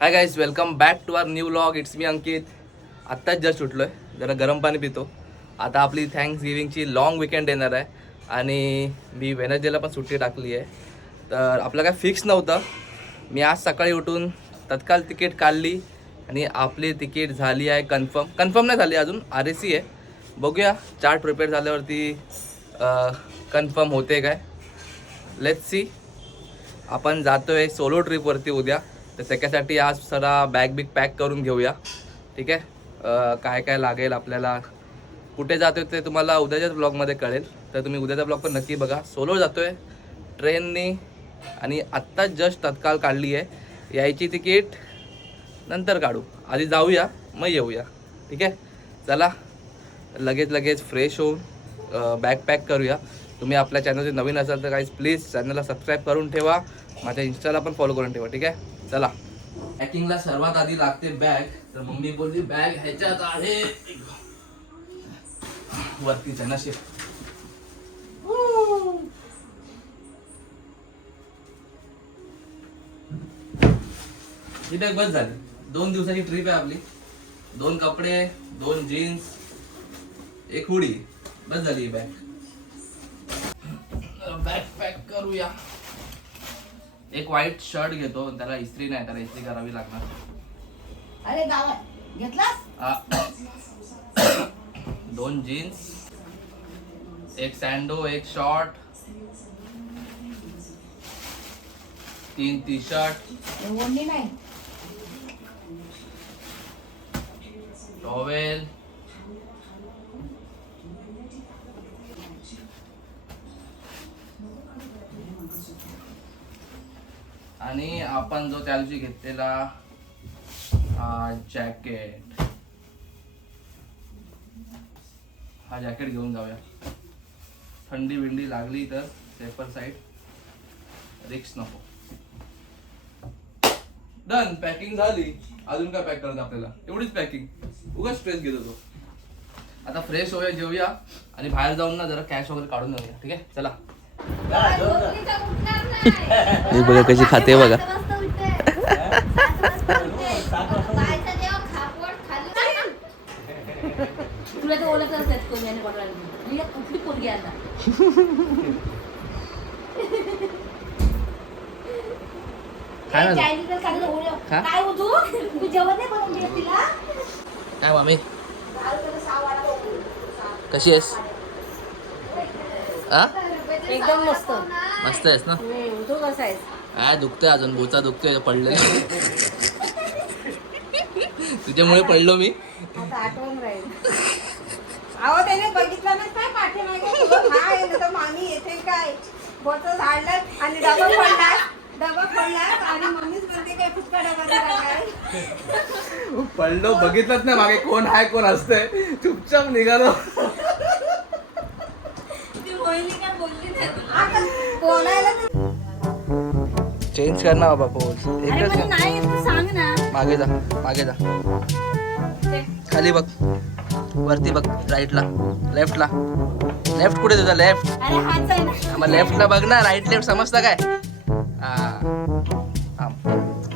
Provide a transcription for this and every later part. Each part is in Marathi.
High guys, welcome back to our new vlog. It's me Ankit. आत्ताच जस्ट उठलो आहे, जरा गरम पाणी पितो. आता आपली थँक्स गिविंगची लॉंग विकेंड येणार आहे आणि मी वेनसडेला पण सुट्टी टाकली आहे. तर आपलं काय फिक्स नव्हतं. मी आज सकाळी उठून तत्काळ तिकीट काढली आणि आपली तिकीट झाली आहे कन्फर्म नाही झाली अजून, RAC आहे. बघूया चार्ट प्रिपेअर झाल्यावरती कन्फर्म होते काय. Let's see. आपण जातो आहे सोलो ट्रिपवरती उद्या, तर त्याच्यासाठी आज जरा बॅग पॅक करून घेऊया. ठीक आहे. काय काय लागेल आपल्याला, कुठे जातो ते तुम्हाला उद्याच्याच ब्लॉगमध्ये कळेल. तर तुम्ही उद्याचा ब्लॉग पण नक्की बघा. सोलो जातो आहे ट्रेननी आणि आत्ताच जस्ट तत्काळ काढली आहे. यायची तिकीट नंतर काढू, आधी जाऊया मग येऊया. ठीक आहे. चला लगेच फ्रेश होऊन बॅग पॅक करूया. तुम्ही आपल्या चॅनलचे नवीन असाल तर गाईज प्लीज चॅनलला सबस्क्राईब करून ठेवा, माझ्या इंस्टाला पण फॉलो करून ठेवा. ठीक आहे. चला. पॅकिंगला सर्वात आधी लागते बॅग. तर मम्मी बोलली बॅग ह्याच्यात आहे वरतीच आहे नशीब. ही बॅग बस झाली. 2 दिवसाची ट्रिप आहे आपली. 2 कपडे, 2 जीन्स, 1 हुडी, बस झाली ही बॅग. बॅग पॅक करूया. एक व्हाईट शर्ट घेतो, त्याला इस्त्री नाही, त्याला इस्त्री करावी लागणार. अरे गावात घेतलास? 2 जीन्स, 1 सँडो, 1 शॉर्ट, 3 टी-शर्ट, ओढणी नाही. टॉवेल, आणि आपण जो त्या दिवशी घेतलेला जॅकेट, हा जॅकेट घेऊन जाऊया. थंडी विंडी लागली तर सेफर साईड, रिक्स नको. डन. पॅकिंग झाली. अजून काय पॅक करायचं आपल्याला? एवढीच पॅकिंग. उगाच स्ट्रेस घेत होतो. आता फ्रेश होऊया, जेवूया आणि बाहेर जाऊन ना जरा कॅश वगैरे काढून जाऊया. ठीक आहे. चला. हे बघा कशी खाते बघा. तुला तर ओळख असतात कोणी पकडला कुठली पोरगी आता. काय होतो तू जेवण नाही बनवून दिलं तिला? काय मामी, कशी आहेस? एकदम मस्त. मस्त आहेस ना? तू कसा आहेस? काय दुखतंय, अजून बोचा दुखतोय, पडले. तुझ्यामुळे पडलो मी. आता आठवण राहील. अहो त्याने बघितलं ना काय पाठीमागे मामी येते काय बोच झाडलं आणि डबा पडला आणि मम्मीच बोलते काय फुटका डबा काय. पडलो, बघितलंच नाही मागे कोण आहे कोण असतंय, चुपचाप निघालो. चेंज कर ना बाबा पोज. सांग ना. मागे जा. खाली बघ, वरती बघ, राईटला, लेफ्टला. लेफ्ट कुठे तुझा? लेफ्ट. मग लेफ्टला बघ ना, राईट लेफ्ट समजता काय?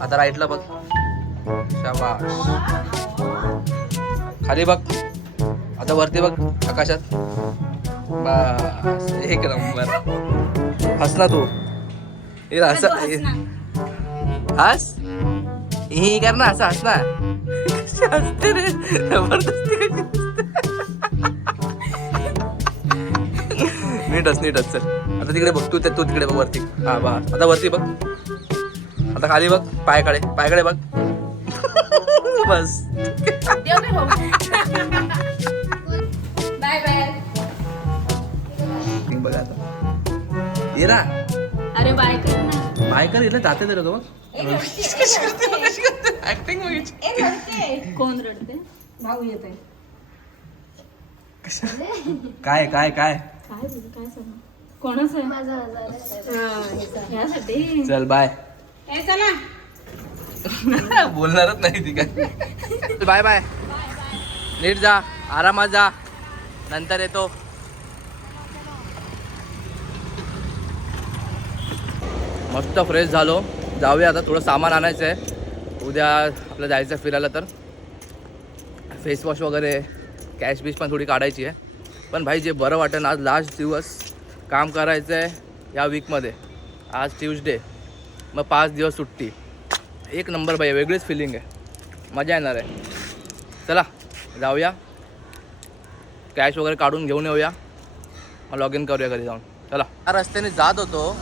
आता राईटला बघ. शाबाश. खाली बघ. आता वरती बघ आकाशात. बस, एक नंबर. हस ना तू. हस ही कर ना, असं हस ना. हसते रे, जबरदस्ती कशी. नीट हस. चल आता तिकडे बघ, तू तिकडे बघ वरती. हा बस. आता वरती बघ. आता खाली बघ, पायकडे बघ. बस. Bye bye. बघ आता ये ना. अरे बाय कर ना. बाय कर. येईल जाते तर बघ. ऍक्टिंग बघायची. कोण रडते? भाऊ येतोय. काय काय सांग? कोणाच आहे? यासाठी. चल बाय. चला. बोलणारच नाही ती काय. बाय. नीट जा, आरामात जा, नंतर येतो. मस्त फ्रेश झालो. जाऊया आता, थोडं सामान आणायचं आहे. उद्या आपलं जायचं फिरायला, तर फेस वॉश वगैरे कॅश बीश पण थोडी काढायची आहे. पण भाई जे बरं वाटेल, आज लास्ट दिवस काम करायचं आहे या वीकमध्ये. आज ट्यूजडे, मग 5 दिवस सुट्टी. एक नंबर भाई, वेगळीच फिलिंग आहे, मजा येणार आहे. चला जाऊया, कॅश वगैरे काढून घेऊन येऊया, मग लॉग इन करूया घरी जाऊन. चला. हा रस्त्याने जात होतो,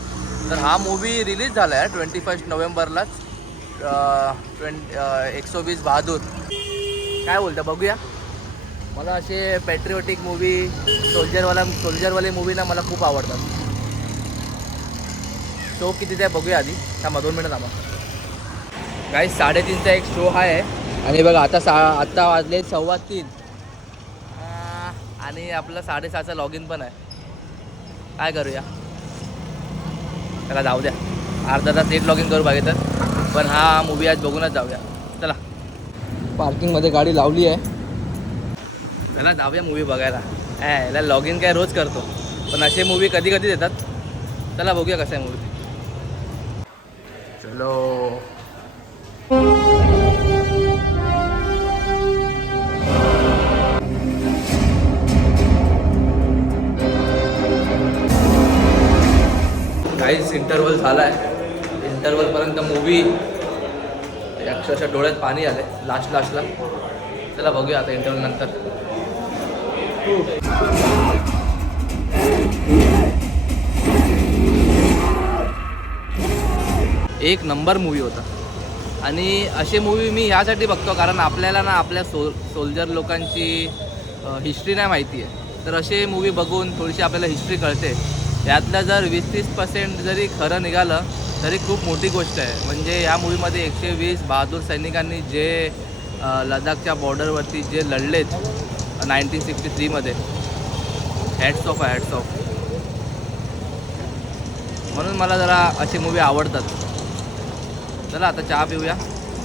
तर हा मूवी रिलीज झाला आहे 21 नोव्हेंबरलाच. 120 बहादूर. काय बोलतं बघूया. मला असे पॅट्रिओटिक मूवी, सोल्जरवाले मूवी ना मला खूप आवडतात. शो कितीचा आहे बघूया आधी. थांबा 2 मिनिटं थांबा. गाईस 3:30चा एक शो आहे आणि बघा आता वाजले 3:15 आणि आपलं 6:30चा लॉग इन पण आहे. काय करूया, त्याला जाऊ द्या, अर्धा तास लेट लॉग इन करू पाहिजे तर, पण हा मूवी आज बघूनच जाऊया. चला. पार्किंगमध्ये गाडी लावली आहे, चला जाऊया मूवी बघायला. याला लॉग इन काय रोज करतो, पण असे मूवी कधी कधी देतात. चला बघूया कसं आहे मूवी. चलो. काहीच इंटरव्हल झाला आहे. इंटरव्हलपर्यंत मूवी अक्षरशः डोळ्यात पाणी आले लास्टला. चला बघूया आता इंटरव्हल नंतर. एक नंबर मूवी होता. आणि असे मूवी मी ह्यासाठी बघतो कारण आपल्याला ना आपल्या सोल्जर लोकांची हिस्ट्री नाही माहिती आहे, तर असे मूवी बघून थोडीशी आपल्याला हिस्ट्री कळते. यातलं जर 20-30% जरी खरं निघालं तरी खूप मोठी गोष्ट आहे. म्हणजे या मूवीमध्ये 120 बहादूर सैनिकांनी जे लडाखच्या बॉर्डरवरती जे लढलेत 1963मध्ये, हॅट्स ऑफ. म्हणून मला जरा असे मूवी आवडतात. चला आता चहा पिऊया,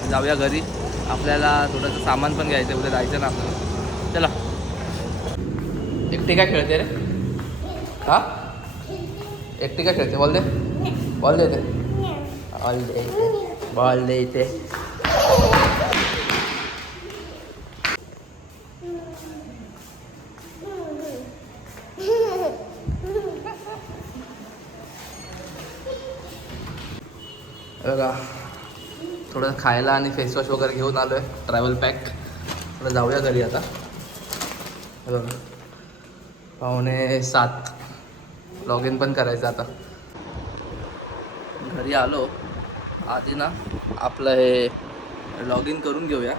जाऊया घरी. आपल्याला थोडंसं सामान पण घ्यायचं आहे, उद्या जायचं ना आपल्याला. चला. एकटी काय खेळते रे? हां, एकटी काय खेळते? बॉल दे इथे. बॉल दे इथे. बघा थोडं खायला आणि फेसवॉश वगैरे घेऊन आलो आहे, ट्रॅव्हल पॅक. थोडं जाऊया घरी आता. बघा 6:45 लॉग इन पण करायचं आता. घरी आलो, आधी ना आपलं हे लॉग इन करून घेऊया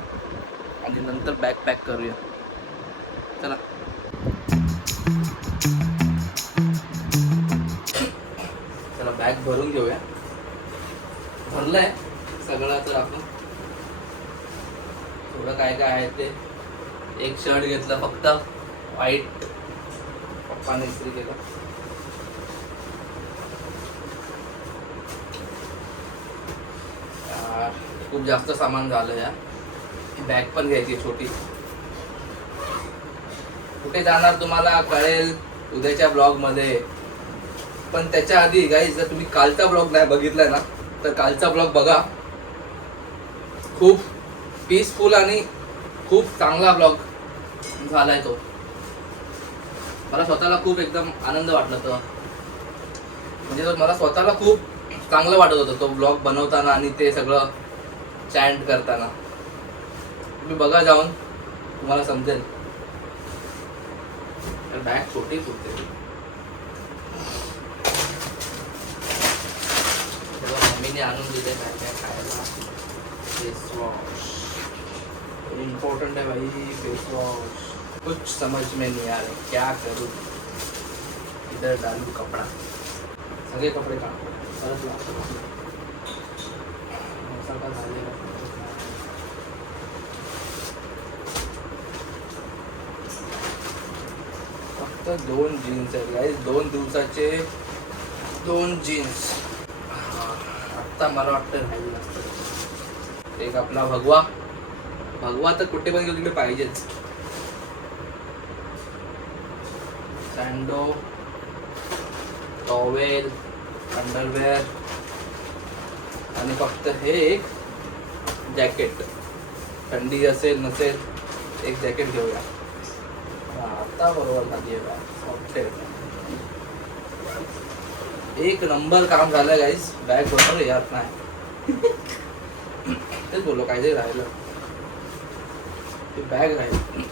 आणि नंतर बॅग पॅक करूया. चला. चला बॅग भरून घेऊया. भरलं आहे सगळं. तर आपण थोडं काय काय आहे ते. एक शर्ट घेतलं फक्त व्हाईट, पप्पाने इस्त्री केलं. खूप जास्त सामान झालं या. बॅग पण घ्यायची छोटी. कुठे जाणार तुम्हाला कळेल उद्याच्या ब्लॉगमध्ये. पण त्याच्या आधी गाईज जर तुम्ही कालचा ब्लॉग नाही बघितलाय ना तर कालचा ब्लॉग बघा. खूप पीसफुल आणि खूप चांगला ब्लॉग झालाय तो. मला स्वतःला खूप एकदम आनंद वाटला तो. म्हणजे मला स्वतःला खूप चांगलं वाटत होतं तो ब्लॉग बनवताना आणि ते सगळं चॅन्ट करताना. तुम्ही बघा जाऊन, तुम्हाला समजेल. बॅग छोटी फुटते. मम्मीने आणून दिले काय काय खायला. फेस वॉश इम्पोर्टेंट है भाई. Face wash. कुछ समझ में नहीं आ रहा क्या करूँ. इधर डालू कपड़ा. सगळे कपडे काढ. परत लागतो. फक्त 2 जीन्स आहेत गाईज. 2 दिवसाचे 2 जीन्स. आत्ता मला वाटतं राहिली नसतं. एक आपला भगवा तर कुठे पण गेलो तिकडे पाहिजेच. सँडो, टॉवेल, अंडरवेअर आणि फक्त हे एक जॅकेट, थंडी असेल नसेल एक जॅकेट घेऊया. आता बरोबर झाली आहे बॅग. एक नंबर काम झालं गाईस. बॅग बरोबर यात नाही. तेच बोललो काहीतरी राहिलं. बॅग राहील.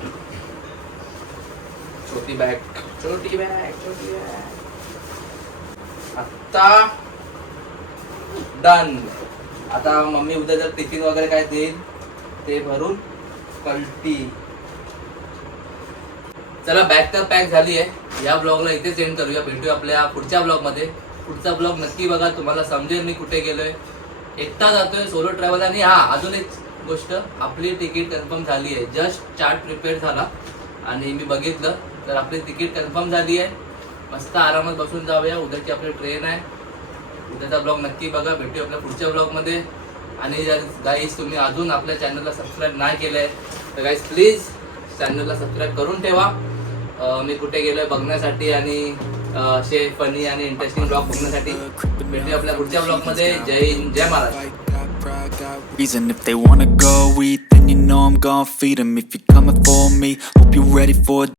छोटी बॅग, छोटी बॅग, छोटी बॅग. आता डन. आता मम्मी उद्या जर टिफिन वगैरे काय देईल ते भरून कल्टी. चला बॅग तर पॅक झाली आहे. या ब्लॉगला इथेच एंड करूया. भेटूया आपल्या पुढच्या ब्लॉगमध्ये. पुढचा ब्लॉग नक्की बघा, तुम्हाला समजेल मी कुठे गेलोय. एकटा जातोय सोलो ट्रॅव्हल. आणि हा अजून एक गोष्ट, आपली तिकीट कन्फर्म झाली आहे. जस्ट चार्ट प्रिपेअर झाला आणि मी बघितलं तर आपली तिकीट कन्फर्म झाली आहे. मस्त आरामात बसून जाऊया. उद्याची आपली ट्रेन आहे. उद्याचा ब्लॉग नक्की बघा. भेटूया आपल्या पुढच्या ब्लॉगमध्ये. आणि जर गाईज तुम्ही अजून आपल्या चॅनलला सबस्क्राईब नाही केलं आहे तर गाईज प्लीज चॅनलला सबस्क्राईब करून ठेवा. मी कुठे गेलोय बघण्यासाठी आणि असे फनी आणि इंटरेस्टिंग ब्लॉग बघण्यासाठी. भेटूया आपल्या पुढच्या ब्लॉगमध्ये. जय हिंद, जय Maharashtra. Reason if they wanna go eat, then you know I'm gon' feed 'em. If you're coming for me, hope you're ready for